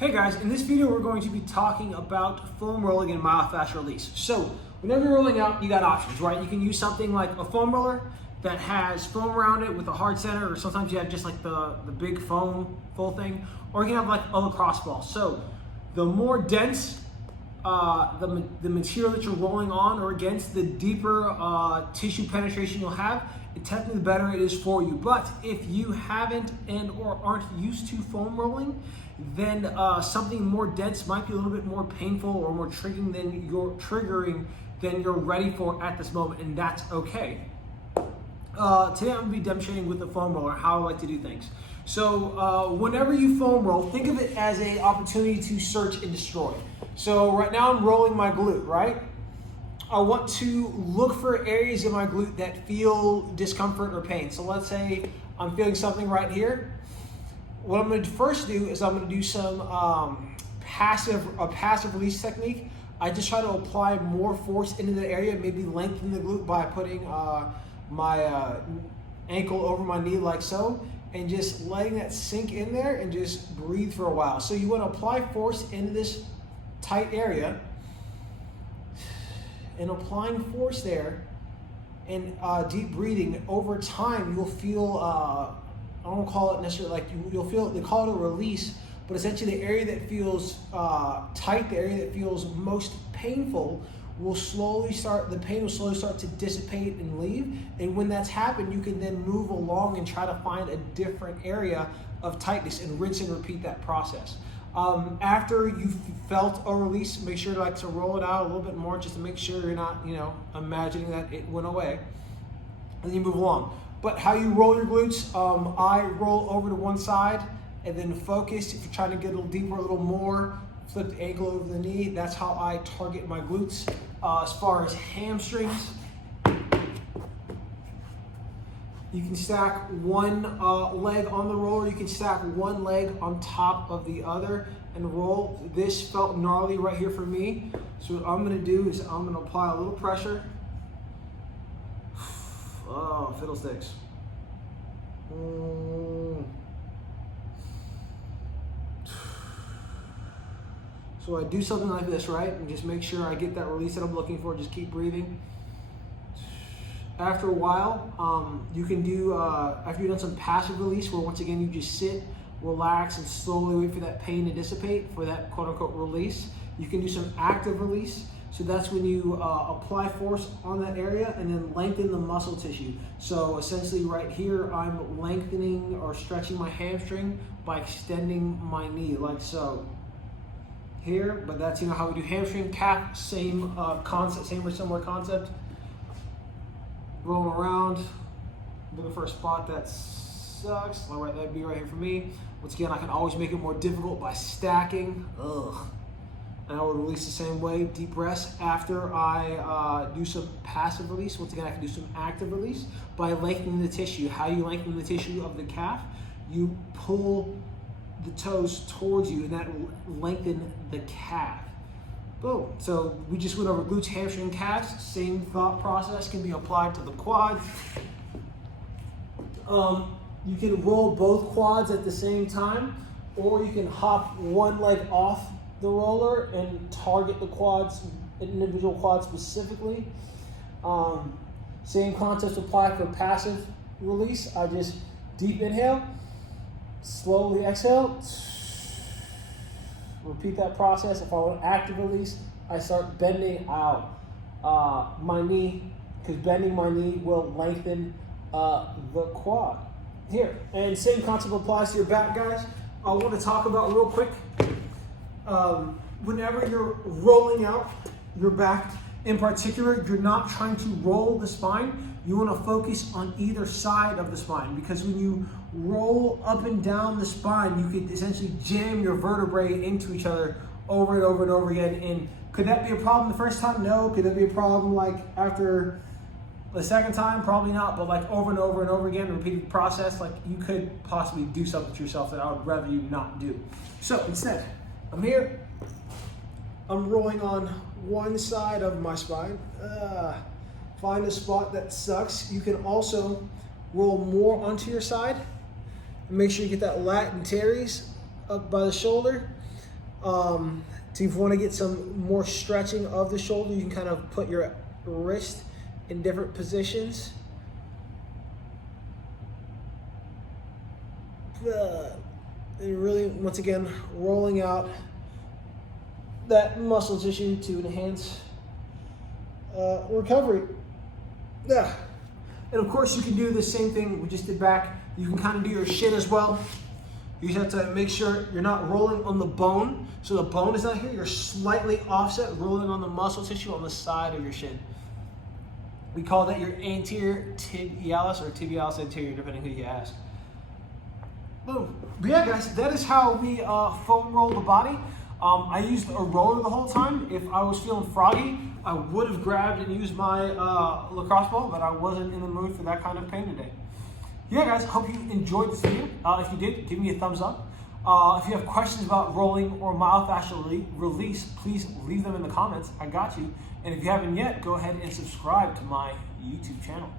Hey guys, in this video we're going to be talking about foam rolling and myofascial release. So whenever you're rolling out, you got options, right? You can use something like a foam roller that has foam around it with a hard center, or sometimes you have just like the big foam full thing, or you can have like a lacrosse ball. So the more dense the material that you're rolling on or against, the deeper tissue penetration you'll have, technically the better it is for you. But if you haven't and or aren't used to foam rolling, then something more dense might be a little bit more painful or more triggering than you're ready for at this moment, and that's okay. Today I'm going to be demonstrating with the foam roller how I like to do things. So whenever you foam roll, think of it as an opportunity to search and destroy. So right now I'm rolling my glute, right? I want to look for areas in my glute that feel discomfort or pain. So let's say I'm feeling something right here. What I'm going to first do is I'm going to do some passive release technique. I just try to apply more force into the area, maybe lengthen the glute by putting my ankle over my knee like so, and just letting that sink in there and just breathe for a while. So you want to apply force into this tight area, and applying force there and deep breathing. Over time you'll feel, I don't call it necessarily like you'll feel, they call it a release, but essentially the area that feels tight, the area that feels most painful, the pain will slowly start to dissipate and leave. And when that's happened, you can then move along and try to find a different area of tightness and rinse and repeat that process. After you've felt a release, make sure to roll it out a little bit more, just to make sure you're not, imagining that it went away. And then you move along. But how you roll your glutes, I roll over to one side and then focus. If you're trying to get a little deeper, a little more, flip the ankle over the knee. That's how I target my glutes. As far as hamstrings, you can stack one leg on the roller. You can stack one leg on top of the other and roll. This felt gnarly right here for me. So what I'm gonna do is I'm gonna apply a little pressure. Oh, fiddlesticks. So I do something like this, right? And just make sure I get that release that I'm looking for. Just keep breathing. After a while, you can do, after you've done some passive release, where once again you just sit, relax, and slowly wait for that pain to dissipate, for that quote-unquote release. You can do some active release. So that's when you apply force on that area and then lengthen the muscle tissue. So essentially right here, I'm lengthening or stretching my hamstring by extending my knee like so. Here, but that's how we do hamstring, calf, same concept, same or similar concept. Rolling around, looking for a spot that sucks. All right, that'd be right here for me. Once again, I can always make it more difficult by stacking. And I would release the same way, deep breaths. After I do some passive release, once again, I can do some active release by lengthening the tissue. How you lengthen the tissue of the calf? You pull the toes towards you, and that will lengthen the calf. Boom. So we just went over glutes, hamstring, calves. Same thought process can be applied to the quad. You can roll both quads at the same time, or you can hop one leg off the roller and target the quads, individual quads specifically. Same concepts apply for passive release. I just deep inhale, slowly exhale, repeat that process. If I want active release, I start bending out my knee, because bending my knee will lengthen the quad. Here, and same concept applies to your back, guys. I want to talk about real quick, whenever you're rolling out your back, in particular, you're not trying to roll the spine. You want to focus on either side of the spine, because when you roll up and down the spine, you could essentially jam your vertebrae into each other over and over and over again. And could that be a problem the first time? No. Could that be a problem like after the second time? Probably not. But like over and over and over again, repeated process, like you could possibly do something to yourself that I would rather you not do. So instead, I'm here. I'm rolling on one side of my spine. Find a spot that sucks. You can also roll more onto your side. Make sure you get that lat and teres up by the shoulder. So if you want to get some more stretching of the shoulder, you can kind of put your wrist in different positions. And really, once again, rolling out that muscle tissue to enhance recovery. Yeah. And of course, you can do the same thing we just did back. You can kind of do your shin as well. You just have to make sure you're not rolling on the bone. So the bone is not here. You're slightly offset, rolling on the muscle tissue on the side of your shin. We call that your anterior tibialis or tibialis anterior, depending who you ask. Boom. But yeah, guys, that is how we foam roll the body. I used a roller the whole time. If I was feeling froggy, I would have grabbed and used my lacrosse ball, but I wasn't in the mood for that kind of pain today. Yeah, guys, hope you enjoyed this video. If you did, give me a thumbs up. If you have questions about rolling or myofascial release, please leave them in the comments. I got you. And if you haven't yet, go ahead and subscribe to my YouTube channel.